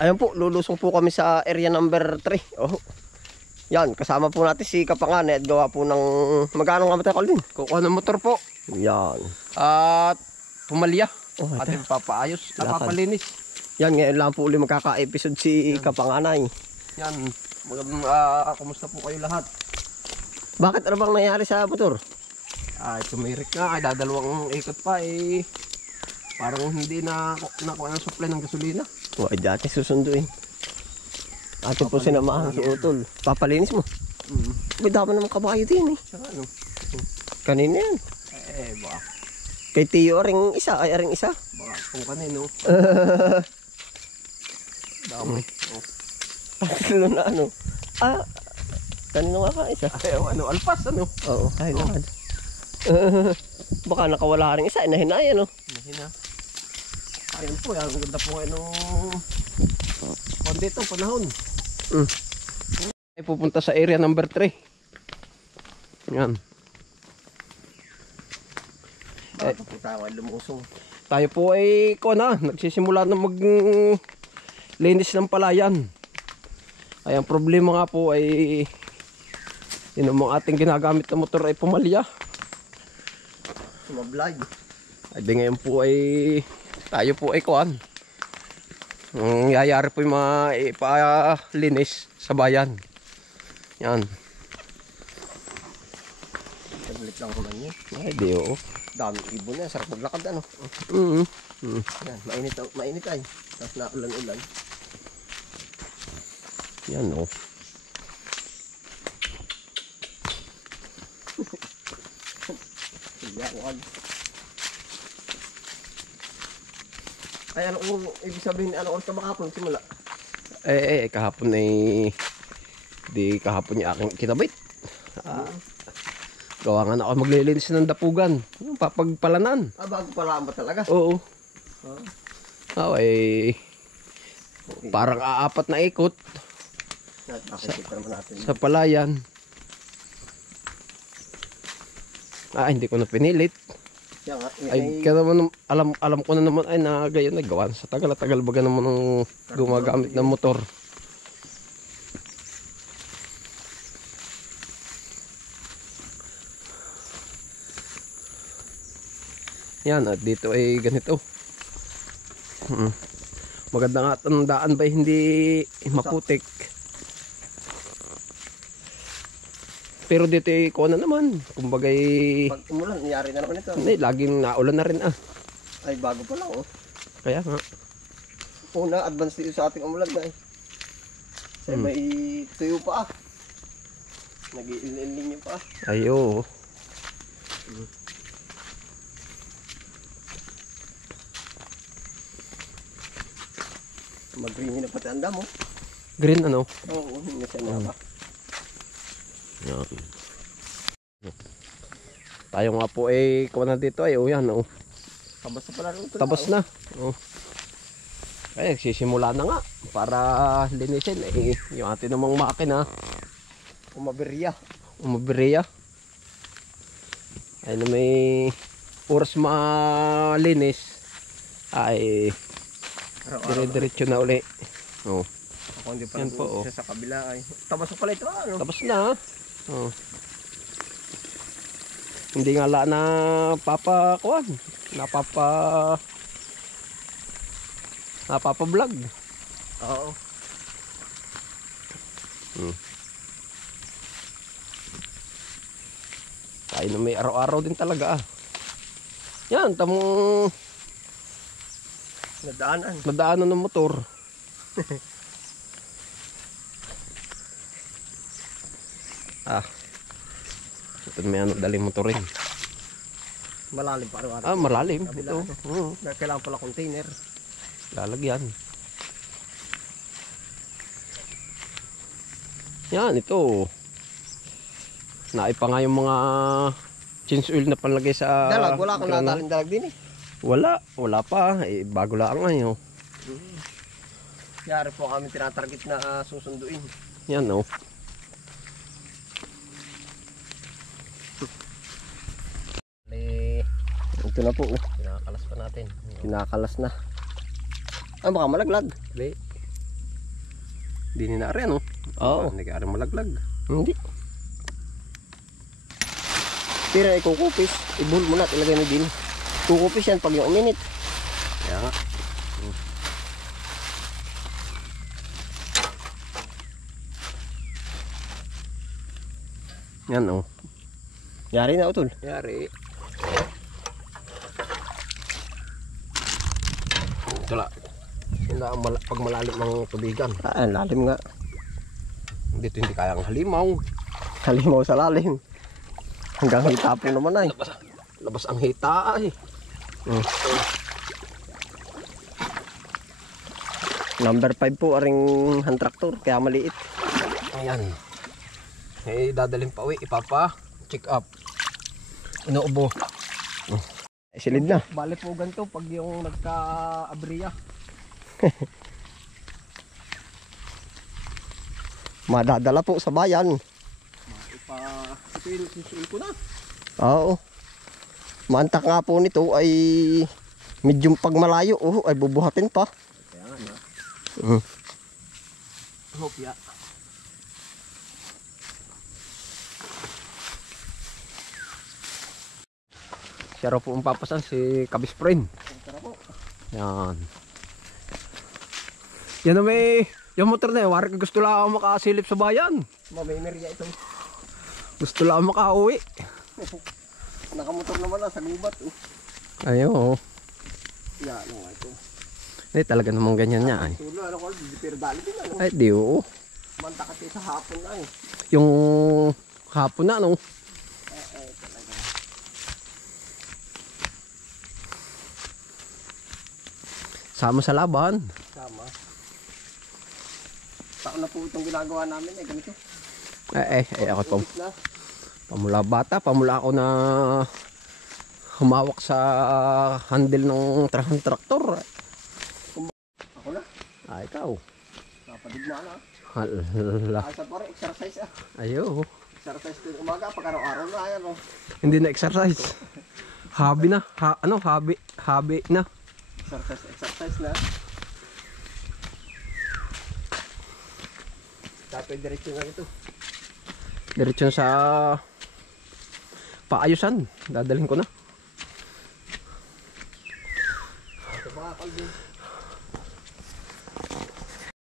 Ayun po, lulusong po kami sa area number 3. Oh. Yan, kasama po natin si Kapangani at gawa po ng magkano nga matay Calvin? Kukuha ng motor po. Yan. At pumalya. Oh, Ating papaayos. Papalinis. Yan, ngayon lang po ulit magkaka-episode si Kapanganay. Yan. Kumusta po kayo lahat? Bakit ano bang nangyari sa motor? Ay, tumirik nga. Ay, dadalawang ikot pa eh. Parang hindi na nakuha ng supply ng gasolina. O, ay dati susunduin. Atin po sinamahan si Utol. Papalinis mo. May dami naman kabayo din eh. Saka ano? Kanina yan. Baka. Kay Tiyo aring isa, ay aring isa. Baka kung kanino. Dami. Tatlo na ano. Kanino nga ka isa? Ay, ano, alpas ano? Oo, kahit na. Baka nakawala rin isa, inahinay ano. Nahina. Ayun po, ang ganda po kayo nung dito, panahon. Ay pupunta sa area number 3. Yan. Bakit po tayo ay lumusong? Tayo po ay nagsisimula na maglinis ng palayan. Ay ang problema nga po ay yun ang ating ginagamit na motor ay pumalya. Sumablay. Ay di ngayon po ay tayo po ay ang yayari po yung ipalinis sa bayan. Yan. Tablet lang naman yun. Ay di oo. Daming ibon yan, sarap maglakad ano. Yan, mainit ay. Tapos na ulan-ulan. Yan o. Yan, ay ano kung ibig sabihin ano oras ka makapon simula? Kahapon ay di kahapon yung aking kinabit. Gawa nga na ako maglilinis ng dapugan. Yung papagpalanan. Bago pala ba talaga? Oo. Parang aapat na ikot sa palayan. Hindi ko na pinilit. Ay, kaya naman, alam ko na naman ay na gayon na gawan. Sa tagal baga naman ng gumagamit ng motor. Yan, at dito ay ganito. Maganda nga ang daan ba hindi maputik. Pero dito ay kuha na naman. Kumbagay pag umulan, nangyari na naman ito. Hindi, laging naulan na rin Ay, bago pa lang oh. Kaya nga. Una, advance dito sa ating umulan na eh. Kasi may tuyo pa Nag-iilin pa Ayo. Mag-green na pati ang damo. Green ano? Oo, hindi siya na. Yan. Tayo nga po ay kuha na dito ay yan oh. Tabas na pala rin ito. Tapos na. Oh. Ay, sisimula na nga para linisin yung atin namang makina. Umaberya. Ay na may oras malinis ay dire-diretso na uli. Oh. Ako hindi pa yan po oh. Sa kabila ay. Tapos na pala ito ano? Tapos na. Oh. Hindi nga la na papakuan. Napapa-vlog. Oo. Tayo na may araw-araw din talaga Yan, tamong nadaanan ng motor. Ito may daling motorin. Malalim pa araw-araw. Malalim. Ito. Kailangan pala container. Lalagyan. Yan, ito. Naipa nga yung mga change oil na panlagay sa dalag. Wala kang nataling dalag din eh. Wala pa. Bago lang ngayon. Yari po kami tinatarget na susunduin. Yan oh. Ito na po. Kinakalas pa natin. Kinakalas na. Baka malaglag. Hindi. Di ni na rin, no? Oo. Hindi ka rin malaglag. Hindi. Pero ay kukupis. Ibuhol mo na. Ilagay mo din. Kukupis yan pag yung uminit. Kaya nga. Yan, oh. Yari na utol. Yari. Ito lang. Hindi ang pag malalim ng tubigan. Ah, lalim nga. Dito hindi kayang halimaw. Halimaw sa lalim. Hanggang hita po naman ay. Labas ang hita ay. Number 5 po aring hand tractor. Kaya maliit. Ayan. Eh, dadalhin pa uwi. Ipapa. Check up. Inuubo. Ay, silid na. Bale po ganito pag yung nagka-abriya. Madadala po sa bayan. Ipasusuin ko na. Oo. Mantak nga po nito ay medyo pag malayo. Oh, ay bubuhatin pa. Kaya nga na. Hope ya. Siya raw po ang papasan si Kabis Friend. Yan. Yan na may yung motor na yun. Wari gusto lang ako makasilip sa bayan. Mamimirya ito. Gusto lang ako makauwi. Nakamotor naman na sa gubat. Oh. Ayo. Yan nga ito. Ay talaga namang ganyan niya ay. Tulo ano ko, pero dali din ano. Ay di oo. Mantak kasi sa hapon na eh. Yung hapon na no. Sama sa laban. Sama. Taon na po itong ginagawa namin eh, ganito. Ako po. Ubit na. Pamula bata, pamula ako na humawak sa handle ng traktor. Ako na. Ikaw. Napadigma na. Hala. Ay, sa pare, exercise ah. Ayo. Exercise din umaga, pag araw-araw na yan oh. Hindi na exercise. Hobby na. Hobby na. Exercise na. Tapos diretso na ito. Diretso sa paayusan. Dadalhin ko na. Ito ba, Calvin?